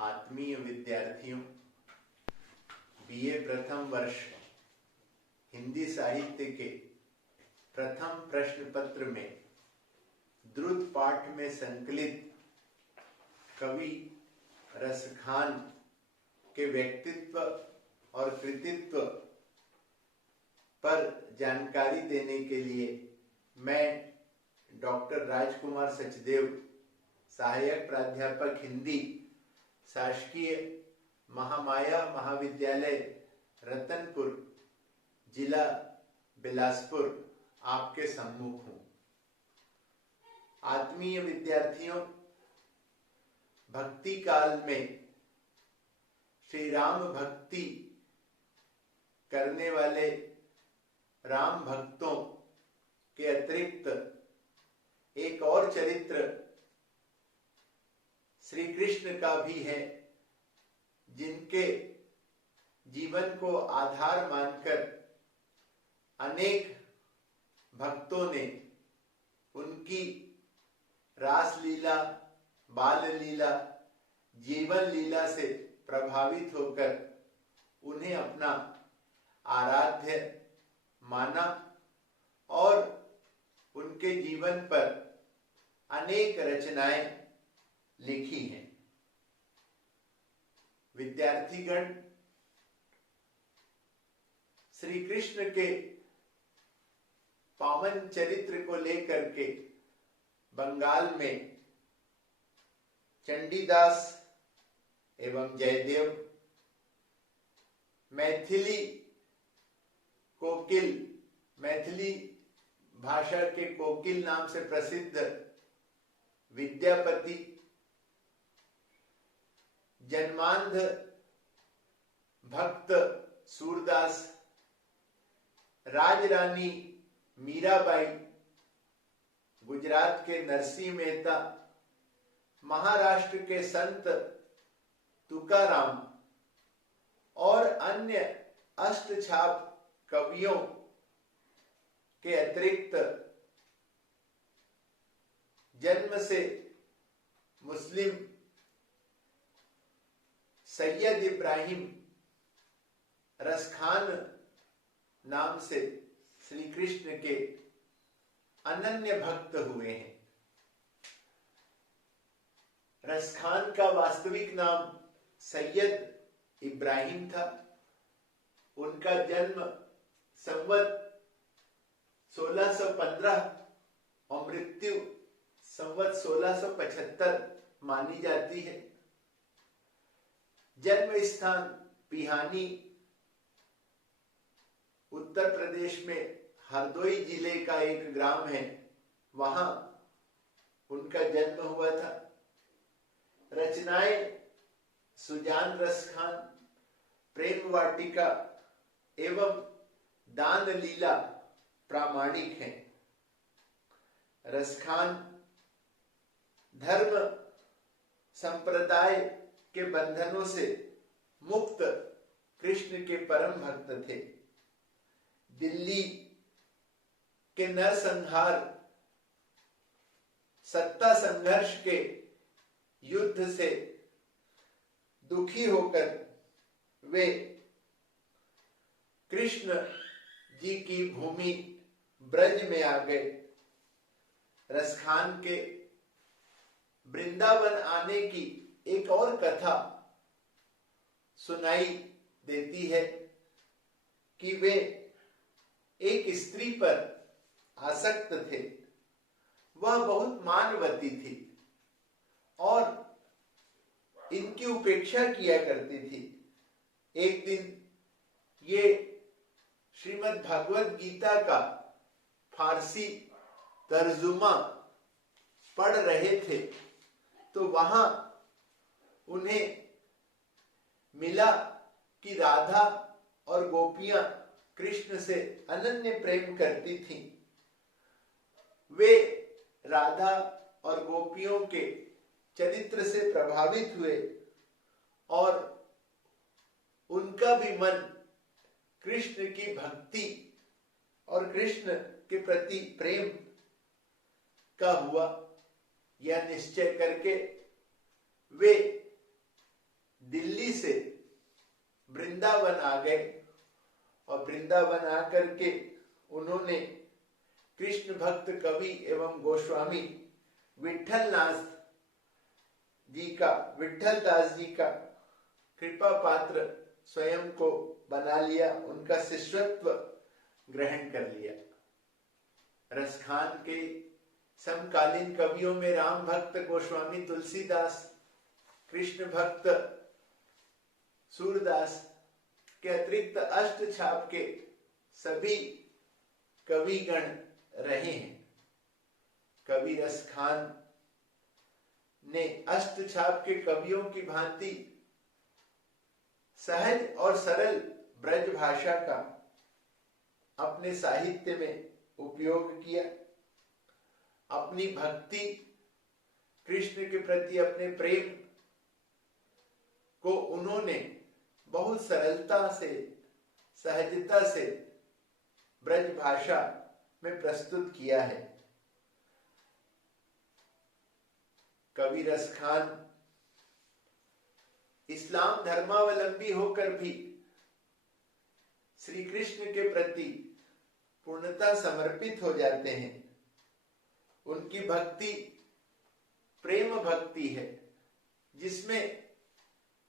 आत्मीय विद्यार्थियों, बीए प्रथम वर्ष हिंदी साहित्य के प्रथम प्रश्न पत्र में द्रुत पाठ में संकलित कवि रसखान के व्यक्तित्व और कृतित्व पर जानकारी देने के लिए मैं डॉक्टर राजकुमार सचदेव, सहायक प्राध्यापक हिंदी, शासकीय महामाया महाविद्यालय रतनपुर, जिला बिलासपुर, आपके सम्मुख हूँ। आत्मीय विद्यार्थियों, भक्ति काल में श्री राम भक्ति करने वाले राम भक्तों के अतिरिक्त एक और चरित्र श्री कृष्ण का भी है, जिनके जीवन को आधार मानकर अनेक भक्तों ने उनकी रास लीला, बाल लीला, जीवन लीला से प्रभावित होकर उन्हें अपना आराध्य माना और उनके जीवन पर अनेक रचनाएं लिखी हैं। विद्यार्थीगण, श्री कृष्ण के पावन चरित्र को लेकर के बंगाल में चंडीदास एवं जयदेव, मैथिली कोकिल, मैथिली भाषा के कोकिल नाम से प्रसिद्ध विद्यापति, जन्मांध भक्त सूरदास, राजरानी मीराबाई, गुजरात के नरसिंह मेहता, महाराष्ट्र के संत तुकाराम और अन्य अष्टछाप कवियों के अतिरिक्त जन्म से मुस्लिम सैयद इब्राहिम रसखान नाम से श्री कृष्ण के अनन्य भक्त हुए हैं। रसखान का वास्तविक नाम सैयद इब्राहिम था। उनका जन्म संवत 1615 और मृत्यु संवत 1675 मानी जाती है। जन्म स्थान पिहानी, उत्तर प्रदेश में हरदोई जिले का एक ग्राम है, वहां उनका जन्म हुआ था। रचनाएं सुजान रसखान, प्रेम वाटिका एवं दान लीला प्रामाणिक हैं। रसखान धर्म संप्रदाय के बंधनों से मुक्त कृष्ण के परम भक्त थे। दिल्ली के नरसंहार, सत्ता संघर्ष के युद्ध से दुखी होकर वे कृष्ण जी की भूमि ब्रज में आ गए। रसखान के वृंदावन आने की एक और कथा सुनाई देती है कि वे एक स्त्री पर आसक्त थे। वह बहुत मानवती थी और इनकी उपेक्षा किया करती थी। एक दिन ये श्रीमद् भागवत गीता का फारसी तर्जुमा पढ़ रहे थे, तो वहां उन्हें मिला कि राधा और गोपियां कृष्ण से अनन्य प्रेम करती थीं। वे राधा और गोपियों के चरित्र से प्रभावित हुए और उनका भी मन कृष्ण की भक्ति और कृष्ण के प्रति प्रेम का हुआ। यह निश्चय करके वे गए और वृंदावन आकर के उन्होंने कृष्ण भक्त कवि एवं गोस्वामी विठल दास जी का कृपा पात्र स्वयं को बना लिया, उनका शिष्यत्व ग्रहण कर लिया। रसखान के समकालीन कवियों में राम भक्त गोस्वामी तुलसीदास, कृष्ण भक्त सूरदास के अतिरिक्त अष्ट छाप के सभी कविगण रहे हैं। कवि रसखान ने अष्ट छाप के कवियों की भांति सहज और सरल ब्रज भाषा का अपने साहित्य में उपयोग किया। अपनी भक्ति, कृष्ण के प्रति अपने प्रेम को उन्होंने बहुत सरलता से, सहजता से ब्रज भाषा में प्रस्तुत किया है। कवि रसखान इस्लाम धर्मावलंबी होकर भी श्री कृष्ण के प्रति पूर्णतः समर्पित हो जाते हैं। उनकी भक्ति प्रेम भक्ति है, जिसमें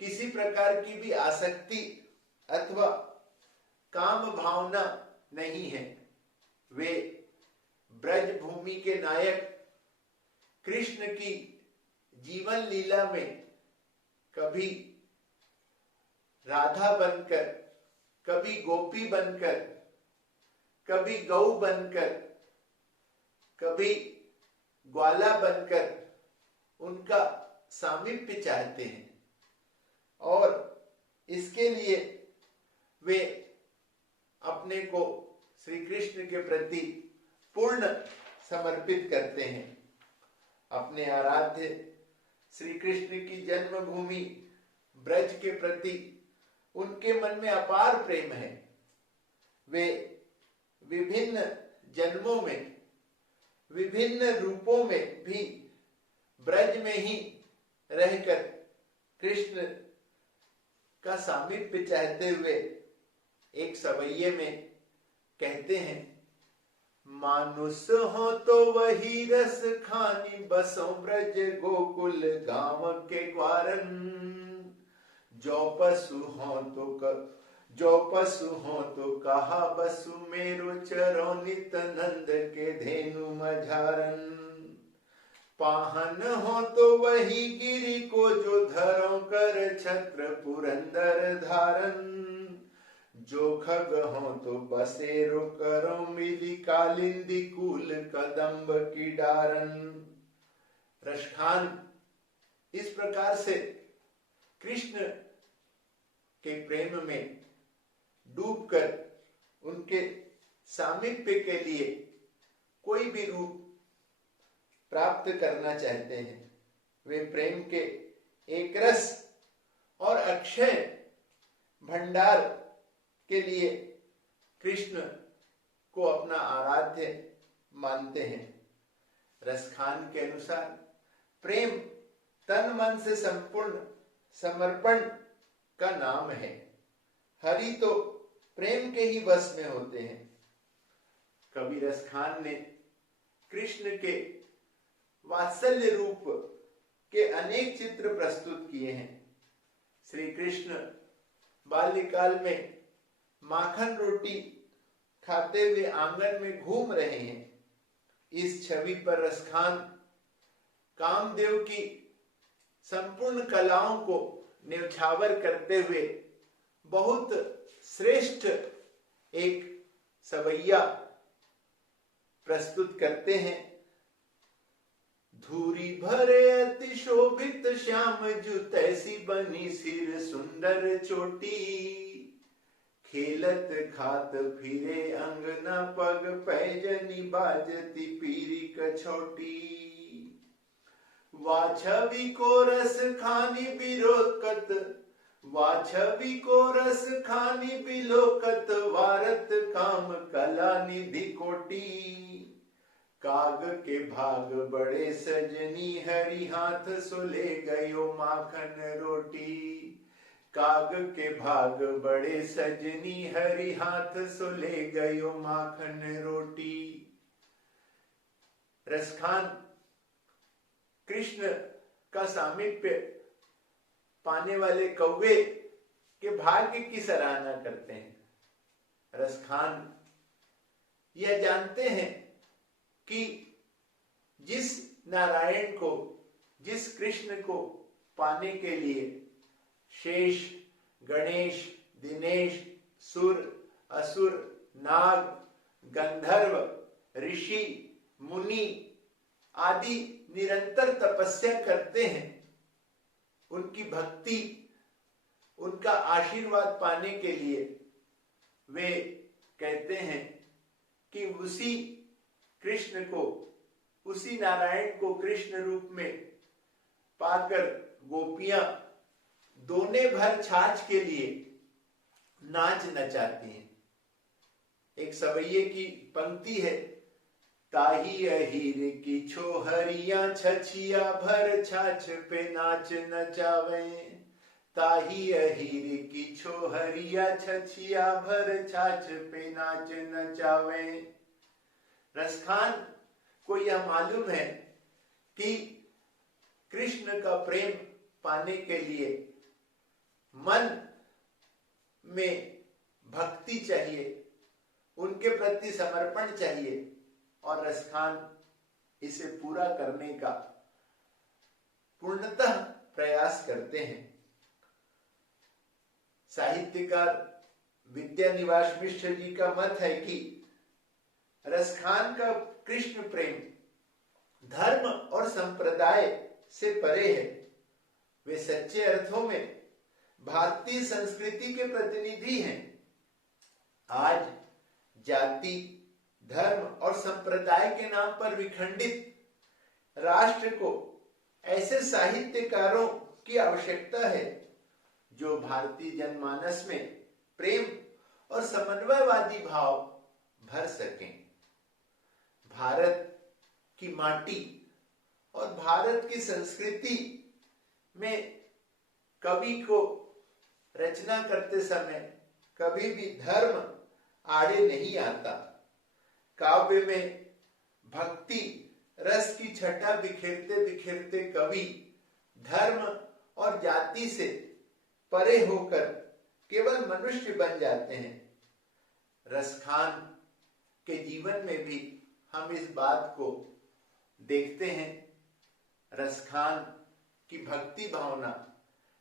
किसी प्रकार की भी आसक्ति अथवा काम भावना नहीं है। वे ब्रज भूमि के नायक कृष्ण की जीवन लीला में कभी राधा बनकर, कभी गोपी बनकर, कभी गौ बनकर, कभी ग्वाला बनकर उनका सामीप्य चाहते हैं और इसके लिए वे अपने को श्री कृष्ण के प्रति पूर्ण समर्पित करते हैं। अपने आराध्य श्री कृष्ण की जन्मभूमि ब्रज के प्रति उनके मन में अपार प्रेम है। वे विभिन्न जन्मों में, विभिन्न रूपों में भी ब्रज में ही रहकर कृष्ण का सामीप्य चाहते हुए एक सवैये में कहते हैं, मानुष हो तो वही रस खानी, बसों ब्रज गोकुल गांव के ग्वारन। जो पशु हो तो कहा बसु मेरो चरो नित नंद के धेनु मझारन। पाहन हो तो वही गिरी को जो धरो कर छत्र पुरंदर धारन। जो खग हो तो बसेरो करो मिली कालिंदी कूल कदम्ब की डारन। रसखान इस प्रकार से कृष्ण के प्रेम में डूबकर उनके सामीप्य के लिए कोई भी रूप प्राप्त करना चाहते हैं। वे प्रेम के एक रस और अक्षय भंडार के लिए कृष्ण को अपना आराध्य मानते हैं। रसखान के अनुसार प्रेम तन मन से संपूर्ण समर्पण का नाम है। हरि तो प्रेम के ही वश में होते हैं। कवि रसखान ने कृष्ण के वात्सल्य रूप के अनेक चित्र प्रस्तुत किए हैं। श्री कृष्ण बाल्यकाल में माखन रोटी खाते हुए आंगन में घूम रहे हैं। इस छवि पर रसखान कामदेव की संपूर्ण कलाओं को न्यौछावर करते हुए बहुत श्रेष्ठ एक सवैया प्रस्तुत करते हैं। धूरी भरे अति शोभित श्याम जू तैसी बनी सिर सुंदर चोटी। खेलत खात फिरे अंगना पग पैजनी बाजती पीरी कछोटी। वाछवी को रस खानी बिलोकत, वाछवी को रस खानी बिलोकत, वारत काम कला निधि कोटी। काग के भाग बड़े सजनी हरि हाथ सुले गयो माखन रोटी। काग के भाग बड़े सजनी, हरि हाथ सो ले गयो माखन रोटी। रसखान कृष्ण का सामीप्य पाने वाले कौवे के भाग्य की सराहना करते हैं। रसखान यह जानते हैं कि जिस नारायण को, जिस कृष्ण को पाने के लिए शेष, गणेश, दिनेश, सुर, असुर, नाग, गंधर्व, ऋषि, मुनि आदि निरंतर तपस्या करते हैं, उनकी भक्ति, उनका आशीर्वाद पाने के लिए वे कहते हैं कि उसी कृष्ण को, उसी नारायण को कृष्ण रूप में पाकर गोपियां दोने भर छाछ के लिए नाच नचाती हैं। एक सवैये की पंक्ति है, ताही अहीर की छोहरिया, छछिया भर छाछ पे नाच नचावे। ताही अहीर की छोहरिया, छछिया भर छाछ पे नाच नचावे। रसखान को यह मालूम है कि कृष्ण का प्रेम पाने के लिए मन में भक्ति चाहिए, उनके प्रति समर्पण चाहिए, और रसखान इसे पूरा करने का पूर्णतः प्रयास करते हैं। साहित्यकार विद्यानिवास मिश्र जी का मत है कि रसखान का कृष्ण प्रेम धर्म और संप्रदाय से परे है। वे सच्चे अर्थों में भारतीय संस्कृति के प्रतिनिधि हैं। आज जाति, धर्म और संप्रदाय के नाम पर विखंडित राष्ट्र को ऐसे साहित्यकारों की आवश्यकता है जो भारतीय जनमानस में प्रेम और समन्वयवादी भाव भर सकें। भारत की माटी और भारत की संस्कृति में कवि को रचना करते समय कभी भी धर्म आड़े नहीं आता। काव्य में भक्ति रस की छटा बिखेरते बिखेरते कवि धर्म और जाति से परे होकर केवल मनुष्य बन जाते हैं। रसखान के जीवन में भी हम इस बात को देखते हैं। रसखान की भक्ति भावना,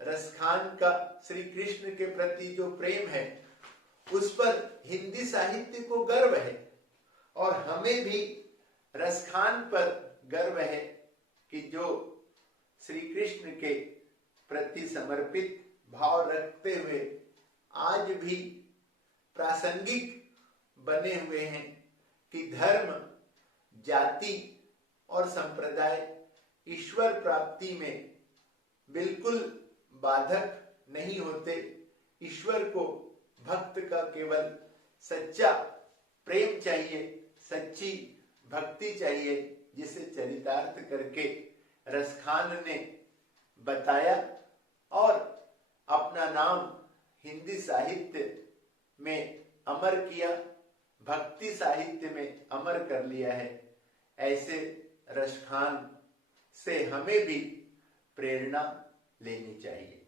रसखान का श्री कृष्ण के प्रति जो प्रेम है, उस पर हिंदी साहित्य को गर्व है और हमें भी रसखान पर गर्व है कि जो श्री कृष्ण के प्रति समर्पित भाव रखते हुए आज भी प्रासंगिक बने हुए हैं कि धर्म, जाति और संप्रदाय ईश्वर प्राप्ति में बिल्कुल बाधक नहीं होते। ईश्वर को भक्त का केवल सच्चा प्रेम चाहिए, सच्ची भक्ति चाहिए, जिसे चरितार्थ करके रसखान ने बताया और अपना नाम हिंदी साहित्य में अमर किया, भक्ति साहित्य में अमर कर लिया है। ऐसे रसखान से हमें भी प्रेरणा लेनी चाहिए।